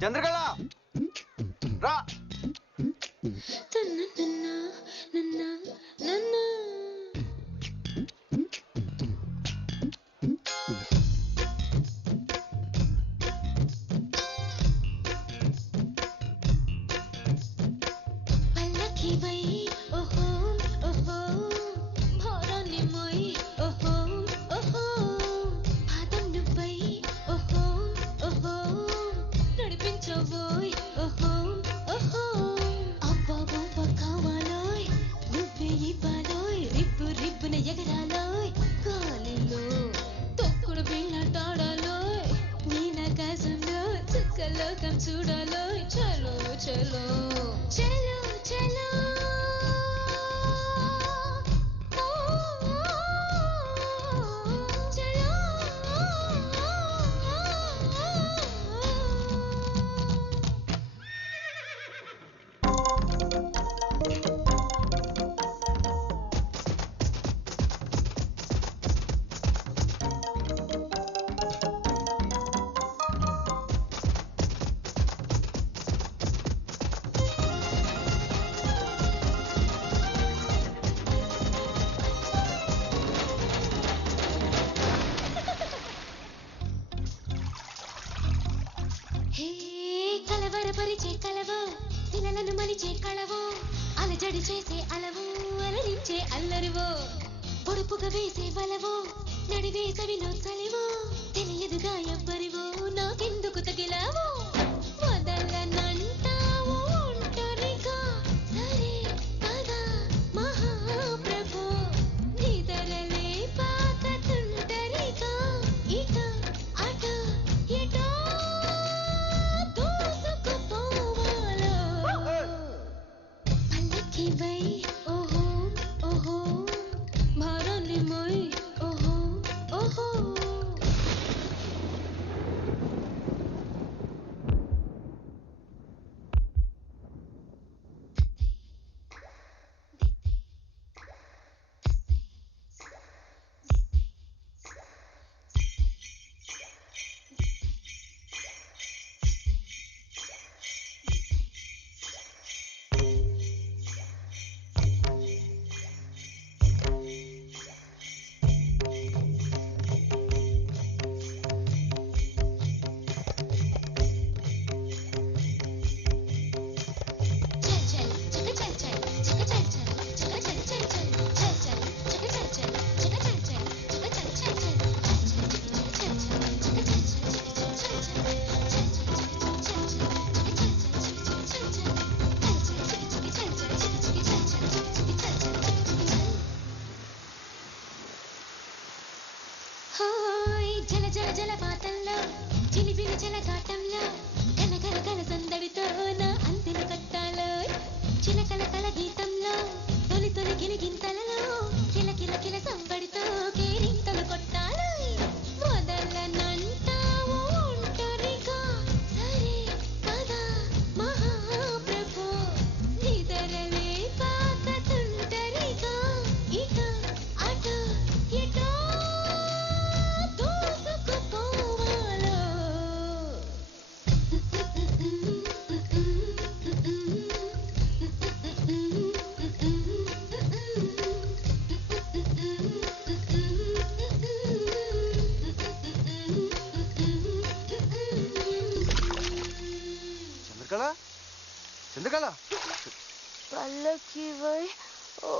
చంద్రకళ రా. లోకం చూడాలో చలో చలో చలో చలో చలో కలవరపరిచే కలవో తినలను మలిచే కళవో అలజడి చేసే అలవో అలరించే అల్లరివో పొడుపుగా వేసే బలవో నడివేసవిలో చలివో తెలియదుగా ఎవ్వరివో నాకెందుకు తగిలావో వదలనంటావో ఒంటరిగా సరే పద మహాప్రభో నిదరలే పాకతుంటరిగా ఇట అట ఎటో ఓహో ఓహో భారాన్ని మోయ్ ఓహో ఓహో జల జల జలపాతంలో చిలిపిలి జలఘాటంలో గనగన గన సందడితో నా అంతిన కట్టాలో చిలకల కల గీతంలో తొలి తొలి గిలిగింతలలో కిల కిల కిల సంబడితో కేరింతలు కొట్టాలో వదలనంటావో ఒంటరిగా సరే పద మహాప్రభో నిదరలే పాకతుంటరిగా ఇట అట ఎటో చంద్రకళ చంద్రకళ పల్లకి వై ఓ